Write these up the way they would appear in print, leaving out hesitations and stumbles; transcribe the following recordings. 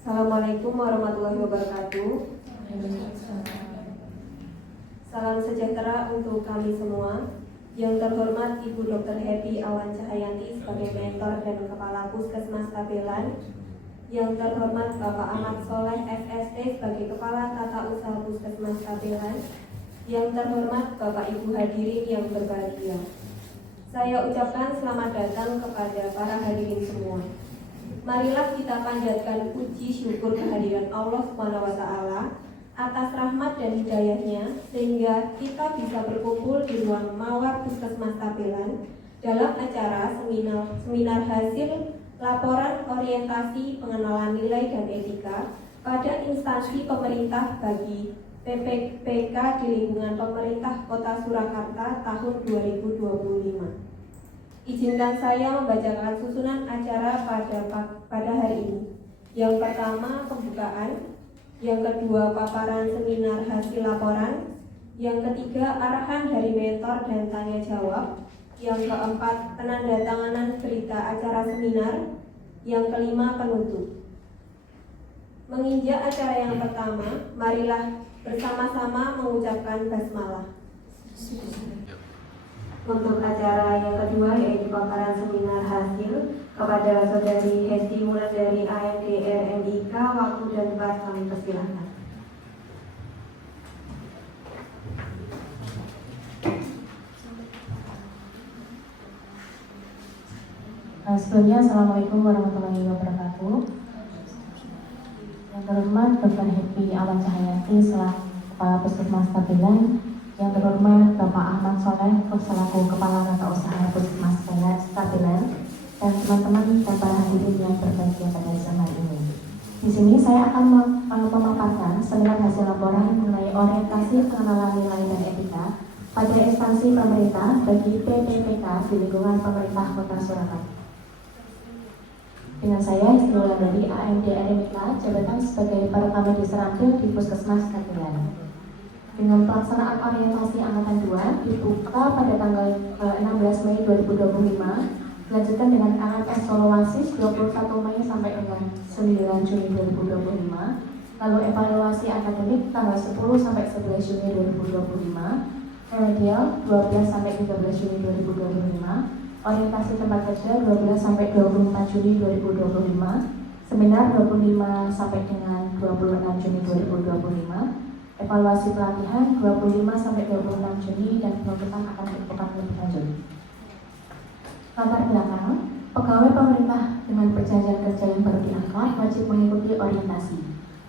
Assalamualaikum warahmatullahi wabarakatuh. Salam sejahtera untuk kami semua. Yang terhormat Ibu Dr. Happy Awan Cahayanti sebagai mentor dan Kepala Puskesmas Tabelan. Yang terhormat Bapak Ahmad Soleh SST sebagai Kepala Tata Usaha Puskesmas Tabelan. Yang terhormat Bapak Ibu hadirin yang berbahagia. Saya ucapkan selamat datang kepada para hadirin semua. Marilah kita panjatkan puji syukur kehadiran Allah SWT atas rahmat dan hidayahnya, sehingga kita bisa berkumpul di ruang Mawar Puskesmas Tabelan dalam acara seminar hasil laporan orientasi pengenalan nilai dan etika pada instansi pemerintah bagi PPK di lingkungan pemerintah Kota Surakarta tahun 2025. Izinkan saya membacakan susunan acara pada hari ini. Yang pertama, pembukaan. Yang kedua, paparan seminar hasil laporan. Yang ketiga, arahan dari mentor dan tanya jawab. Yang keempat, penandatanganan berita acara seminar. Yang kelima, penutup. Menginjak acara yang pertama, marilah bersama-sama mengucapkan basmalah. Untuk acara yang kedua, yaitu paparan seminar hasil, kepada Saudari Hesti Wulandari AMD RMIK, waktu dan tempat kami persilahkan. Sebelumnya, Assalamualaikum warahmatullahi wabarakatuh. Yang terhormat Dr. Happy Awan Cahayanti selaku Kepala Puskesmas Tabelan. Yang terhormat Bapak Ahmad Soleh selaku Kepala Tata Usaha Puskesmas Tabelan, dan teman-teman dan para hadirin yang berbahagia pada siang hari ini. Di sini saya akan memaparkan seminar hasil laporan mengenai orientasi pengenalan nilai dan etika pada instansi pemerintah bagi PPPK di lingkungan pemerintah Kota Surakarta. Dengan saya, Hesti Wulandari AMD RMIK, jabatan sebagai Perekam Medis Terampil di Puskesmas Tabelan. Dengan pelaksanaan orientasi angkatan 2 dibuka pada tanggal 16 Mei 2025, dilanjutkan dengan LMS Solowasis 21 Mei sampai dengan 9 Juni 2025, lalu evaluasi akademik tanggal 10 sampai 11 Juni 2025, remedial 12 sampai 13 Juni 2025, orientasi tempat kerja 12 sampai 24 Juni 2025, seminar 25 sampai dengan 26 Juni 2025, evaluasi pelatihan 25 sampai 26 Juni, dan penutupan akan dilakukan lebih lanjut. Latar belakang, pegawai pemerintah dengan perjanjian kerja yang baru diangkat wajib mengikuti orientasi.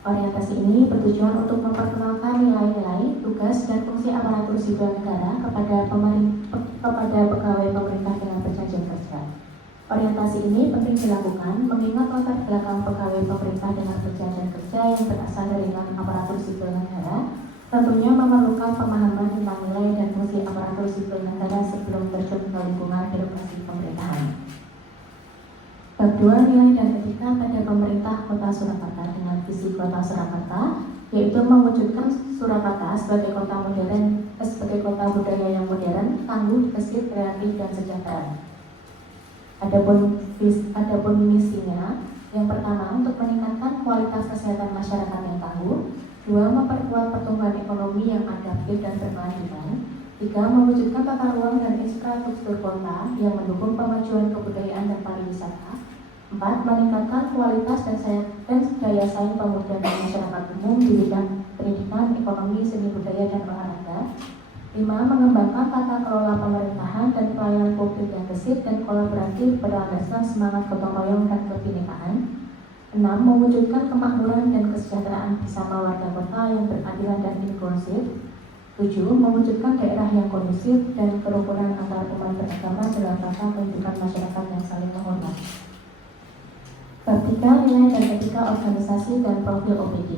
Orientasi ini bertujuan untuk memperkenalkan nilai-nilai, tugas, dan fungsi aparatur sipil negara kepada pegawai pemerintah dengan perjanjian kerja. Orientasi ini penting dilakukan mengingat latar belakang pegawai pemerintah dengan perjanjian kerja yang berasal dari aparatur sipil negara tentunya memerlukan pemahaman tentang nilai dan fungsi aparatur sipil negara sebelum terjun ke lingkungan birokrasi pemerintahan. Bab 2, nilai dan etika pada pemerintah Kota Surakarta dengan visi Kota Surakarta, yaitu mewujudkan Surakarta sebagai kota modern, sebagai kota budaya yang modern, tangguh, gesit, kreatif, dan sejahtera. Adapun misinya, yang pertama untuk meningkatkan kualitas kesehatan masyarakat yang tangguh, 2. memperkuat pertumbuhan ekonomi yang adaptif dan berkelanjutan, 3. mewujudkan tata ruang dan infrastruktur kota yang mendukung pemajuan kebudayaan dan pariwisata, 4. meningkatkan kualitas dan daya saing pemuda dan masyarakat umum di bidang pendidikan, ekonomi, seni budaya, dan olahraga, 5. mengembangkan tata kelola pemerintahan dan pelayanan publik yang gesit dan kolaboratif berlandaskan semangat gotong royong dan kebinekaan, 6. mewujudkan kemakmuran dan kesejahteraan bersama warga kota yang berkeadilan dan inklusif, 7. mewujudkan daerah yang kondusif dan kerukunan antar umat beragama dalam rangka kehidupan masyarakat yang saling menghormati. Bab 3, nilai dan etika organisasi dan profil OPD.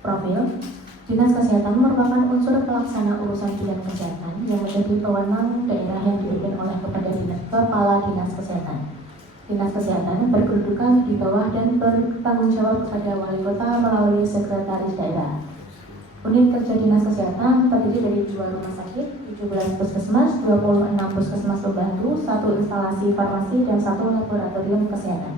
Profil, Dinas Kesehatan merupakan unsur pelaksana urusan bidang kesehatan yang menjadi wewenang daerah yang dipimpin oleh Kepala Dinas Kesehatan. Dinas Kesehatan berkedudukan di bawah dan bertanggung jawab kepada Wali Kota melalui Sekretaris Daerah. Unit kerja Dinas Kesehatan terdiri dari 2 rumah sakit, 17 puskesmas, 26 puskesmas pembantu, 1 instalasi farmasi, dan 1 laboratorium kesehatan.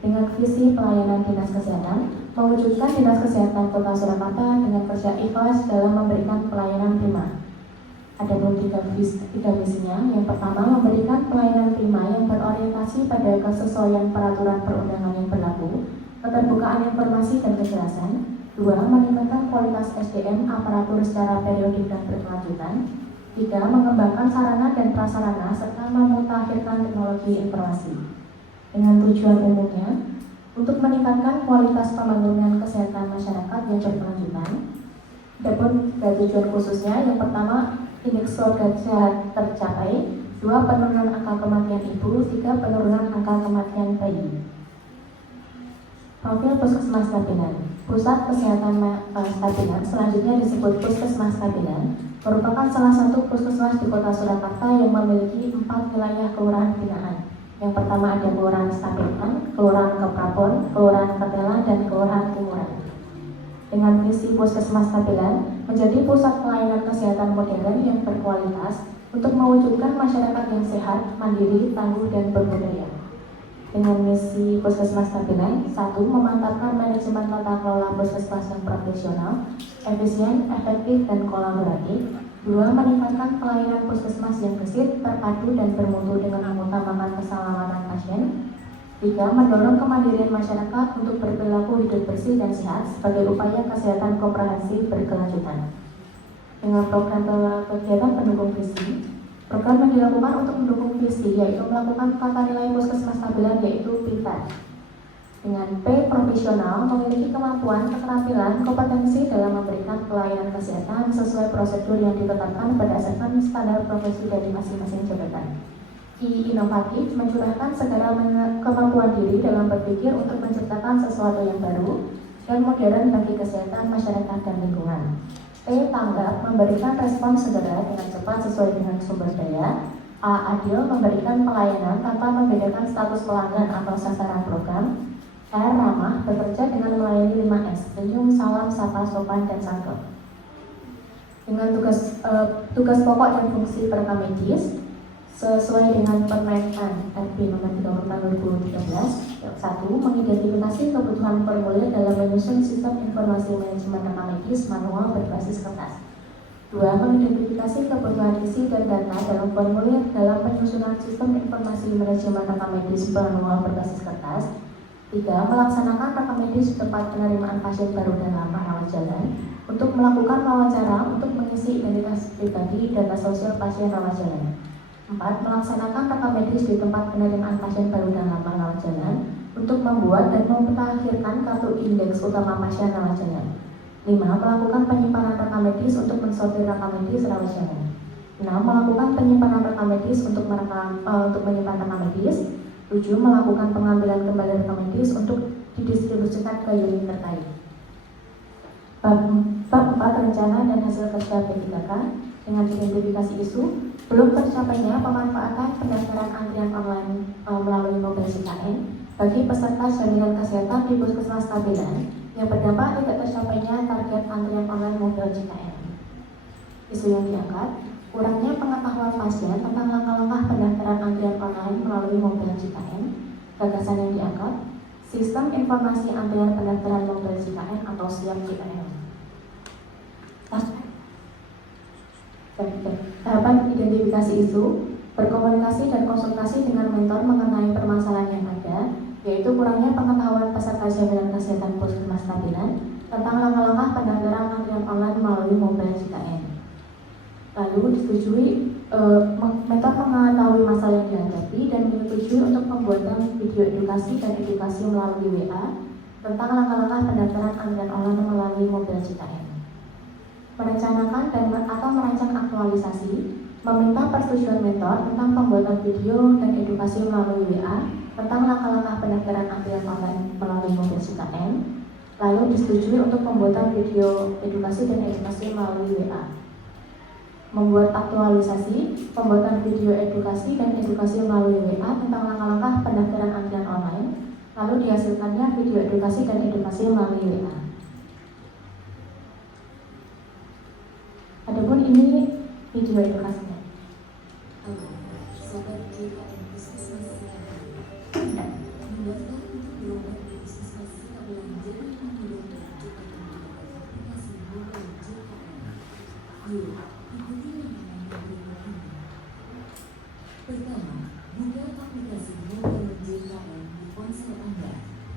dengan visi pelayanan Dinas Kesehatan, mewujudkan Dinas Kesehatan Kota Surakarta dengan kerja ikhlas dalam memberikan pelayanan prima. Ada tiga misinya. Yang pertama, memberikan pelayanan prima yang berorientasi pada kesesuaian peraturan perundangan yang berlaku, keterbukaan informasi dan kejelasan. 2. Meningkatkan kualitas SDM aparatur secara periodik dan berkelanjutan. 3. Mengembangkan sarana dan prasarana serta memutakhirkan teknologi informasi. Dengan tujuan umumnya, untuk meningkatkan kualitas pembangunan kesehatan masyarakat yang berkelanjutan. Adapun tujuan khususnya, yang pertama, indeks keluarga sehat tercapai. 2. Penurunan angka kematian ibu. 3. Penurunan angka kematian bayi. Profil Puskesmas Kabilan. Pusat Kesehatan Kabilan, selanjutnya disebut Puskesmas Kabilan, merupakan salah satu puskesmas di Kota Surakarta yang memiliki 4 wilayah kelurahan binaan. Yang pertama ada Kelurahan Stabilan, Kelurahan Keprabon, Kelurahan Ketela, dan Kelurahan Timuran. Dengan visi Puskesmas Kabilan menjadi pusat pelayanan kesehatan modern yang berkualitas untuk mewujudkan masyarakat yang sehat, mandiri, tangguh, dan berbudaya. Dengan misi Puskesmas Kabilan, 1. Memantapkan manajemen tata kelola puskesmas yang profesional, efisien, efektif, dan kolaboratif. 2. Meningkatkan pelayanan puskesmas yang gesit, terpadu, dan bermutu dengan mengutamakan keselamatan pasien. 3. Mendorong kemandirian masyarakat untuk berperilaku hidup bersih dan sehat sebagai upaya kesehatan komprehensif berkelanjutan. Dengan program kegiatan pendukung visi, program yang dilakukan untuk mendukung visi yaitu melakukan tata nilai Puskesmas Kabilan yaitu PITA. Dengan P. Profesional, memiliki kemampuan, keterampilan, kompetensi dalam memberikan pelayanan kesehatan sesuai prosedur yang ditetapkan berdasarkan standar profesi dari masing-masing jabatan. I. Inovatif, mencurahkan segala kemampuan diri dalam berpikir untuk menciptakan sesuatu yang baru dan modern bagi kesehatan masyarakat dan lingkungan. T. Tanggap, memberikan respon segera dengan cepat sesuai dengan sumber daya. A. Adil, memberikan pelayanan tanpa membedakan status pelanggan atau sasaran program. R. Ramah, bekerja dengan melayani 5S, senyum, salam, sapa, sopan, dan santun. Dengan tugas pokok dan fungsi perekam medis sesuai dengan Permen-An RB nomor 30 tahun 2013. 1. Mengidentifikasi kebutuhan formulir dalam menyusun sistem informasi manajemen rekam medis manual berbasis kertas. 2. Mengidentifikasi kebutuhan isi dan data dalam formulir dalam penyusunan sistem informasi manajemen rekam medis manual berbasis kertas. 3. Melaksanakan rekam medis di tempat penerimaan pasien baru dan lama rawat jalan untuk melakukan wawancara untuk mengisi identitas pribadi data sosial pasien rawat jalan. 4. Melaksanakan rekam medis di tempat penerimaan pasien baru dan lama rawat jalan untuk membuat dan memutakhirkan kartu indeks utama pasien rawat jalan. 5. Melakukan penyimpanan rekam medis untuk mensortir rekam medis rawat jalan. 6. Melakukan penyimpanan rekam medis untuk menyimpan rekam medis. 7. Melakukan pengambilan kembali rekam medis untuk didistribusikan ke unit terkait. Bab 4. Rencana dan hasil kerja P3K. Dengan identifikasi isu, belum tercapainya pemanfaatan pendaftaran antrian online melalui mobil JKN bagi peserta jaminan kesehatan di Puskesmas Kabilan yang berdampak tidak tercapainya target antrian online mobil JKN. Isu yang diangkat, kurangnya pengetahuan pasien tentang langkah-langkah pendaftaran antrian online melalui mobil JKN. Gagasan yang diangkat, sistem informasi antrian pendaftaran mobil JKN atau SIAP JKN. Tahapan identifikasi isu, berkomunikasi dan konsultasi dengan mentor mengenai permasalahan yang ada, yaitu kurangnya pengetahuan peserta jaminan kesehatan Puskesmas Kabilan tentang langkah-langkah pendaftaran antrian online melalui mobil JKN. Lalu disetujui mentor mengetahui masalah yang dihadapi dan menyetujui untuk pembuatan video edukasi dan edukasi melalui WA tentang langkah-langkah pendaftaran antrian online melalui mobil JKN. Merencanakan dan atau merancang aktualisasi, meminta persetujuan mentor tentang pembuatan video dan edukasi melalui WA tentang langkah-langkah pendaftaran antrian online melalui mobil JKN, lalu disetujui untuk pembuatan video edukasi dan edukasi melalui WA. Membuat aktualisasi, pembuatan video edukasi dan edukasi melalui WA tentang langkah-langkah pendaftaran antrian online, lalu dihasilkannya video edukasi dan edukasi melalui WA. Adapun ini video edukasinya. Sobat JKN Puskesmas mendaftar untuk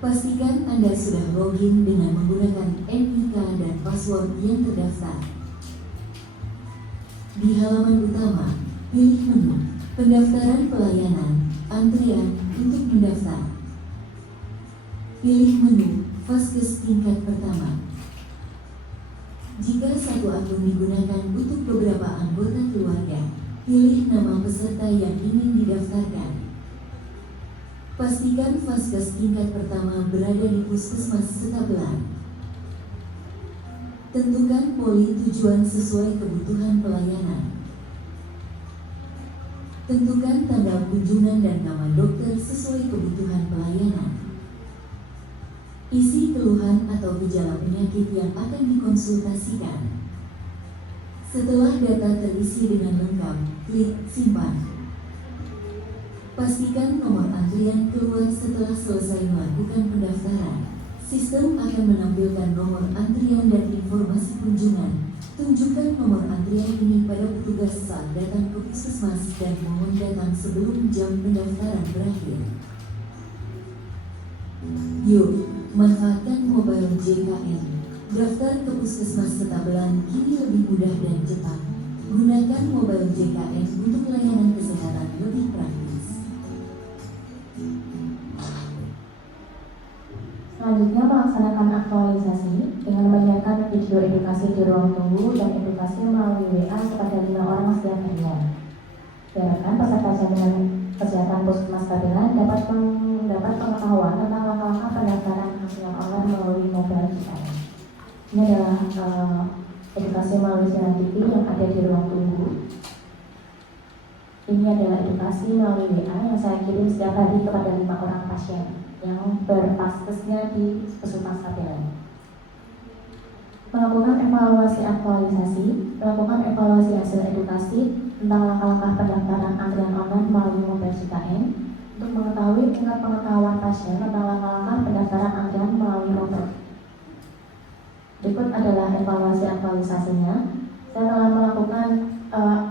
Pastikan Anda sudah login dengan menggunakan NIK dan password yang terdaftar. Di halaman utama, pilih menu pendaftaran pelayanan, antrian untuk mendaftar. Pilih menu Vaskes tingkat pertama. Jika satu akun digunakan untuk beberapa anggota keluarga, pilih nama peserta yang ingin didaftarkan. Pastikan Vaskes tingkat pertama berada di Puskesmas Setabelan. Tentukan poli tujuan sesuai kebutuhan pelayanan. Tentukan tanggal kunjungan dan nama dokter sesuai kebutuhan pelayanan. Isi keluhan atau gejala penyakit yang akan dikonsultasikan. Setelah data terisi dengan lengkap, klik simpan. Pastikan nomor antrian keluar setelah selesai melakukan pendaftaran. Sistem akan menampilkan nomor antrian dan informasi kunjungan. Tunjukkan nomor antrian ini pada petugas saat datang ke puskesmas dan mohon datang sebelum jam pendaftaran berakhir. Yuk, manfaatkan mobile JKN. Daftar ke Puskesmas Setabelan kini lebih mudah dan cepat. Gunakan mobile JKN untuk layanan kesehatan lebih praktis. Selanjutnya melaksanakan aktualisasi dengan menyiapkan video edukasi di ruang tunggu dan edukasi melalui WA kepada 5 orang setiap harinya. Diharapkan peserta jaminan kesehatan Puskesmas Setabelan dapat mendapat pengetahuan tentang langkah-langkah pendaftaran antrian online melalui mobile JKN. Ini adalah edukasi melalui siaran TV yang ada di ruang tunggu. Ini adalah edukasi melalui WA yang saya kirim setiap hari kepada 5 orang pasien yang bervaskesnya di Puskesmas Setabelan. Melakukan evaluasi aktualisasi, melakukan evaluasi hasil edukasi tentang langkah-langkah pendaftaran antrian online melalui mobile JKN untuk mengetahui tingkat pengetahuan pasien tentang langkah-langkah pendaftaran antrian melalui mobile. Berikut adalah evaluasi aktualisasinya. Saya telah melakukan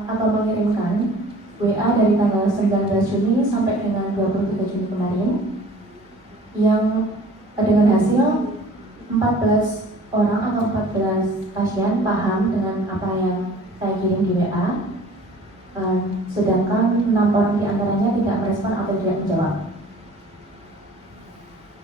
atau mengirimkan WA dari tanggal 19 Juni sampai dengan 23 Juni kemarin yang dengan hasil 14 orang atau 14 pasien paham dengan apa yang saya kirim di WA, sedangkan 6 orang diantaranya tidak merespon atau tidak menjawab.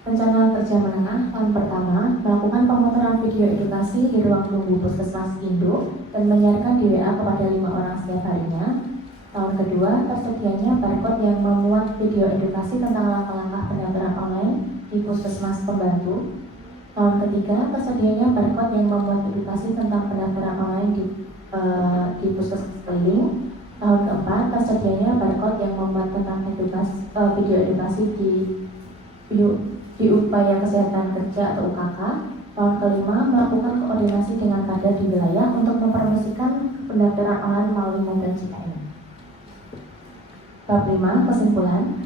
Rencana kerja menengah tahun pertama melakukan pemuteran video edukasi di ruang tunggu Puskesmas Induk dan menyiarkan di WA kepada 5 orang setiap harinya. Tahun kedua, tersedianya barcode yang memuat video edukasi tentang langkah-langkah pendaftaran online di Puskesmas Pembantu. Tahun ketiga, tersedianya barcode yang memuat edukasi tentang pendaftaran online di Puskesmas Keliling. Tahun keempat, tersedianya barcode yang memuat tentang video edukasi di upaya kesehatan kerja atau UKK. Tahun kelima, melakukan koordinasi dengan kader di wilayah untuk mempromosikan pendaftaran online melalui mobile JKN. Bab 5, kesimpulan.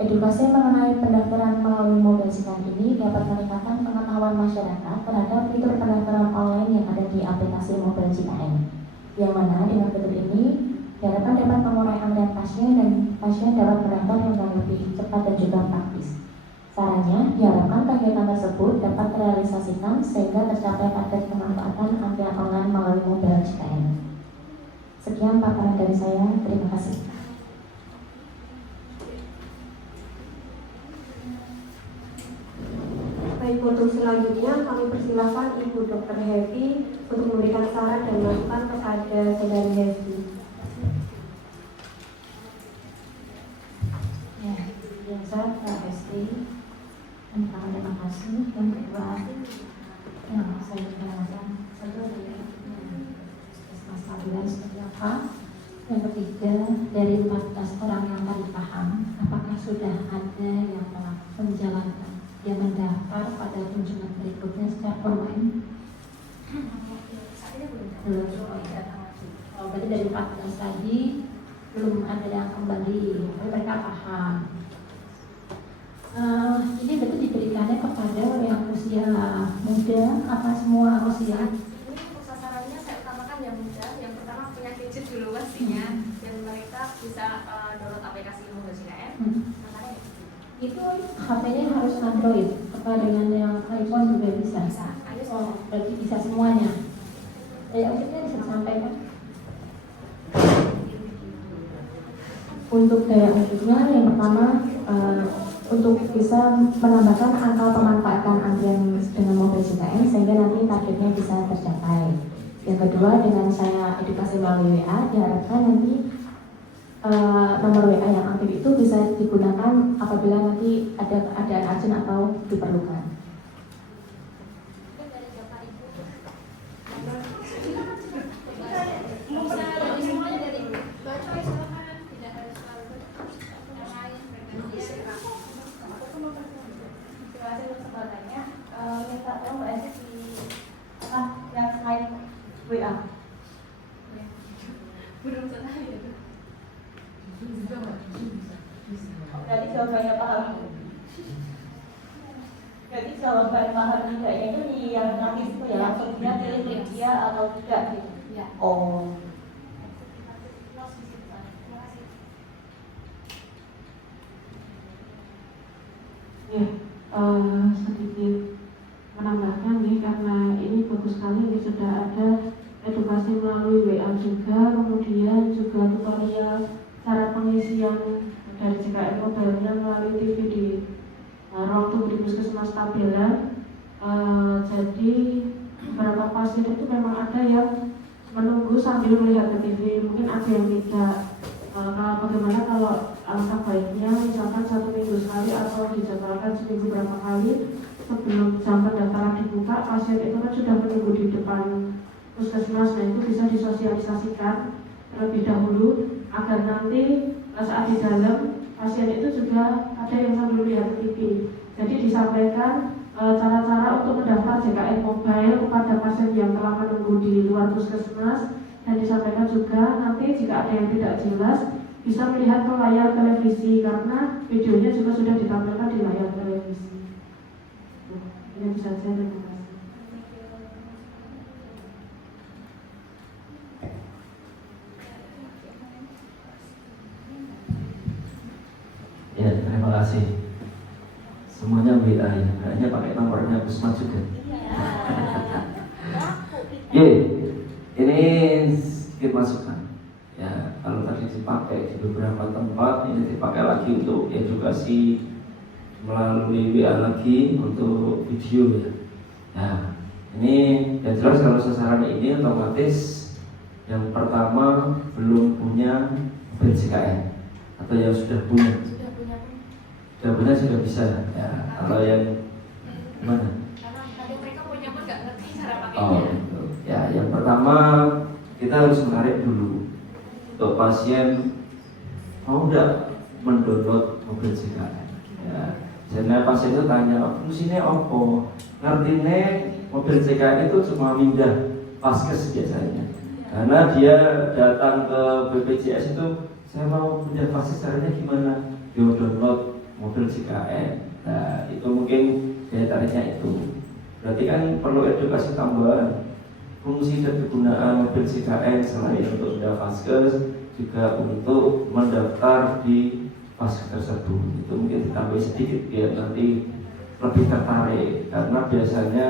Edukasi mengenai pendaftaran melalui mobile JKN ini dapat meningkatkan pengetahuan masyarakat terhadap fitur pendaftaran online yang ada di aplikasi mobile JKN, yang mana dengan fitur ini diharapkan dapat mengurai antrian pasien dan pasien dapat mendaftar dengan lebih cepat dan juga praktis. Caranya, diharapkan kegiatan tersebut dapat terrealisasikan sehingga tercapai target pemanfaatan antrian online melalui mobile JKN. Sekian paparan dari saya, terima kasih. Baik, untuk selanjutnya kami persilahkan Ibu Dr. Happy untuk memberikan saran dan masukan kepada saudari Happy. Ya, biasa Pak Esti, terima kasih. Yang kedua, yang saya jelaskan satu dari Puskesmas Setabelan seperti apa. Yang ketiga, dari 14 orang yang tadi paham, apakah sudah ada yang telah menjalankan, yang mendaftar pada kunjungan berikutnya secara online? Belum. Oh, berarti dari 14 tadi belum ada yang kembali, tapi mereka paham. Ini betul diberikannya kepada yang usia muda apa semua usia? Ini untuk sasarannya saya utamakan yang muda. Yang pertama punya gadget dulu pastinya, dan mereka bisa download aplikasi mobile JKN. Makanya Itu HP-nya harus Android, apa dengan yang iPhone juga bisa? Oh, berarti bisa semuanya. Maksudnya bisa disampaikan. Untuk daya ungkitnya yang pertama untuk bisa menambahkan angka pemanfaatan antrian dengan mobil JKN sehingga nanti targetnya bisa tercapai. Yang kedua, dengan saya edukasi melalui WA, diharapkan nanti nomor WA yang aktif itu bisa digunakan apabila nanti ada keadaan urgent atau diperlukan. Minta tolong Mbak Esi di yang slide WA. Berarti jawabannya paham. Berarti jawaban paham tidaknya itu di yang terakhir itu ya, langsung dia pilih media atau tidak gitu. Ya. Oh. Ya, sedikit menambahkan nih karena ini bagus sekali ini sudah ada edukasi melalui WA juga, kemudian juga tutorial cara pengisian dari JKN mobilnya melalui TV di ruang tunggu di puskesmas Tabelan. Jadi beberapa pasien itu memang ada yang menunggu sambil melihat ke TV, mungkin ada yang tidak. Bagaimana kalau alangkah baiknya misalkan 1 minggu sekali atau dijadwalkan seminggu berapa kali sebelum jam pendaftaran dibuka, pasien itu kan sudah menunggu di depan puskesmas. Nah, itu bisa disosialisasikan terlebih dahulu agar nanti saat di dalam pasien itu juga ada yang sambil lihat TV. Jadi disampaikan cara-cara untuk mendaftar JKN mobile kepada pasien yang telah menunggu di luar puskesmas, dan disampaikan juga nanti jika ada yang tidak jelas bisa melihat ke layar televisi karena videonya juga sudah ditampilkan di layar televisi. Ini bisa saja, terima kasih. Ya, terima kasih. Semuanya WA ya, kayaknya pakai nomornya Pusmas juga. Ini sedikit masukan. Ya, kalau tadi dipakai di beberapa tempat, ini dipakai lagi untuk edukasi melalui WA lagi untuk video ya. Nah, ini yang jelas kalau sasaran ini otomatis yang pertama belum punya mobil JKN atau yang sudah punya sudah bisa ya. Kalau yang gimana? Karena kadang mereka punya pun nggak ngerti cara pakainya. Oh, gitu. Ya, yang pertama kita harus menarik dulu untuk pasien mau nggak mendownload mobil JKN. Ya, karena pasien itu tanya fungsinya apa? Ngertinya mobil JKN itu cuma mindah paskes biasanya. Karena dia datang ke BPJS itu, saya mau pindah paskes caranya gimana? Dia download mobil JKN. Nah, itu mungkin daya tariknya itu. Berarti kan perlu edukasi tambahan. Fungsi dan kegunaan mobil JKN selain untuk pindah paskes juga untuk mendaftar di paskes tersebut. Itu mungkin ditambah sedikit biar nanti lebih tertarik. Karena biasanya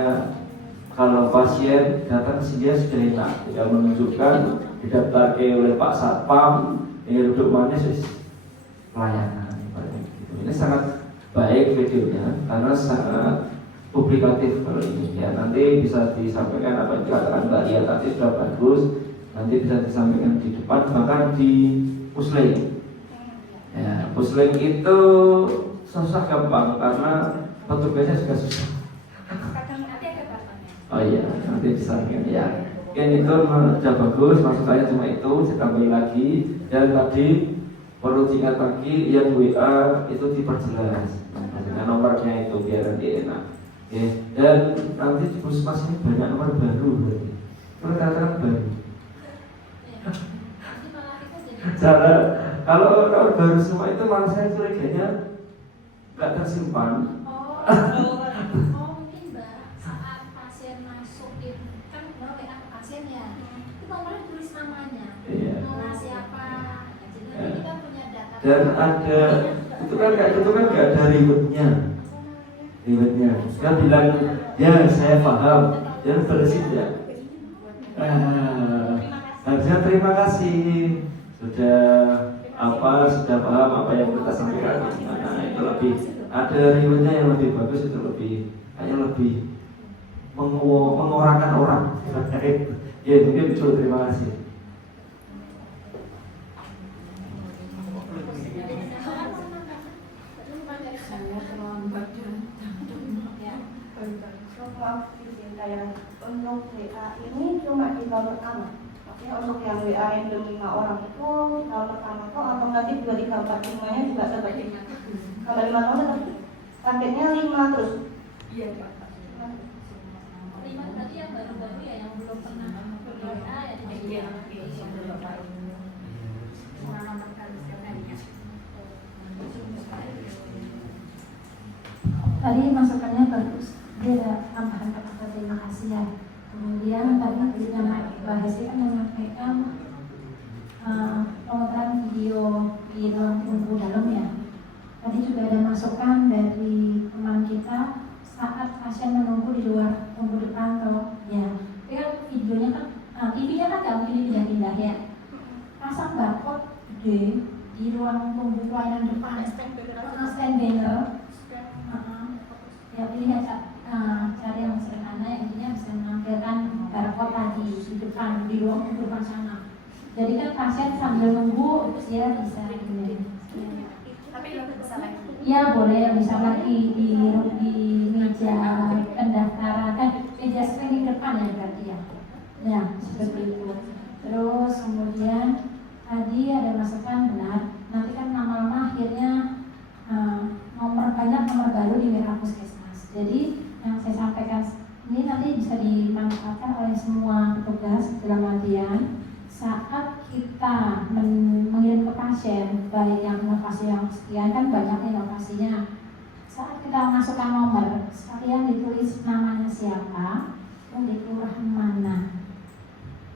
kalau pasien datang sini sudah enak, tidak menunjukkan didaftarkan oleh Pak Satpam, ini duduk manis pelayanan. Ini sangat baik videonya karena sangat publikatif kalau ini ya. Nanti bisa disampaikan apa yang dikatakan Mbak Lia tadi sudah bagus. Nanti bisa disampaikan di depan, bahkan di pusling. Ya, pusling itu susah gampang karena petugasnya juga susah. Kadang nanti ada bapaknya. Oh iya, nanti disampaikan ya. Mungkin itu sudah bagus, masukannya cuma itu, ditambah lagi. Dan tadi perlu diingat lagi yang WA itu diperjelas dengan nomornya itu biar nanti enak. Oke. Dan nanti di puskesmas ini banyak nomor baru berarti. Perkataan baru. Nanti malah kita jadi Cara kalau nomor baru semua itu malah saya curiganya nggak tersimpan. mungkin Mbak saat pasien masuk itu kan Mbak WA ke pasien ya, itu nomornya tulis namanya, Iya. nama siapa, jadi nanti kita punya data. Dan ada Itu kan nggak ada ribetnya. Dia bilang, ya saya paham, dan bersih ya. Harusnya terima kasih sudah paham apa yang kita sampaikan. Nah, itu lebih ada ribetnya yang lebih bagus, itu lebih mengorakkan orang. Ya mungkin itu, terima kasih. Untuk WA ini cuma di tahun pertama. Maksudnya untuk yang WA random 5 orang itu tahun pertama kok otomatis 2, 3, 4, 5-nya juga seperti kalau 5 tahun tetap targetnya 5 terus. Iya, 5 berarti yang baru-baru ya, yang belum pernah WA ya. Iya. Tadi masukannya bagus, dia ada tambahan kata terima kasih ya. Kemudian tadi nama Mbak Hesti kan menyampaikan pengotoran video di ruang tunggu dalam ya. Tadi juga ada masukan dari teman kita saat pasien menunggu di luar tunggu depan atau ya. Tapi kan videonya kan, TV-nya kan nggak mungkin pindah-pindah ya. Pasang barcode gede di ruang tunggu pelayanan depan, stand banner. Ya pilih cari yang sederhana yang intinya bisa menampilkan barcode tadi di depan, di ruang tunggu depan sana. Jadi kan pasien sambil nunggu dia bisa gitu. Tapi bisa lagi. Ya boleh bisa lagi di meja pendaftaran, meja screening depan ya berarti ya. Ya seperti itu. Terus kemudian tadi ada masukan benar. Nanti kan lama-lama akhirnya banyak nomor baru di WA Puskesmas. Jadi yang saya sampaikan ini nanti bisa dimanfaatkan oleh semua petugas dalam artian saat kita mengirim ke pasien, baik yang inovasi yang sekian kan banyak inovasinya. Saat kita masukkan nomor, sekalian ditulis namanya siapa, dan di kelurahan mana.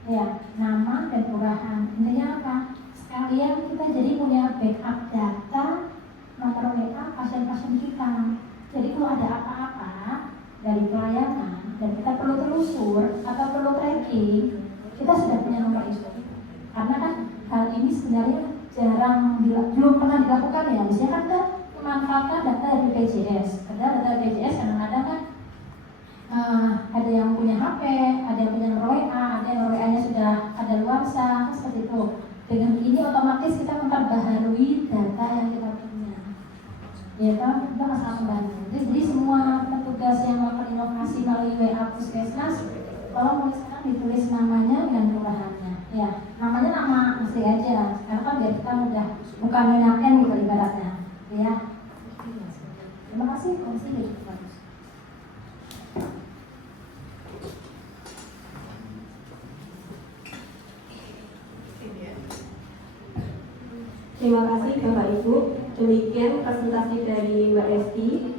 Ya, nama dan kelurahan. Intinya apa? Sekalian kita jadi punya backup data nomor WA pasien-pasien kita. Jadi kalau ada apa-apa dari pelayanan dan kita perlu telusur atau perlu tracking, kita sudah punya nomor itu. Karena kan hal ini sebenarnya belum pernah dilakukan ya. Biasanya kan kita memanfaatkan data dari BPJS. Padahal data BPJS kadang-kadang kan ada yang punya HP, ada yang punya nomor WA, ada yang nomor WA-nya sudah ada luarsa, kan seperti itu. Dengan ini otomatis kita memperbaharui data yang kita punya. Ya kan, kita masalah membantu. Jadi semua petugas yang melakukan inovasi melalui WA Puskesmas, kalau mulai sekarang ditulis namanya dan kelurahannya. Ya, namanya nama asli aja. Karena kan biar kita mudah, bukan menyampaikan gitu ibaratnya. Ya. Terima kasih, komisi bagus. Terima kasih Bapak Ibu. Demikian presentasi dari Mbak Esti.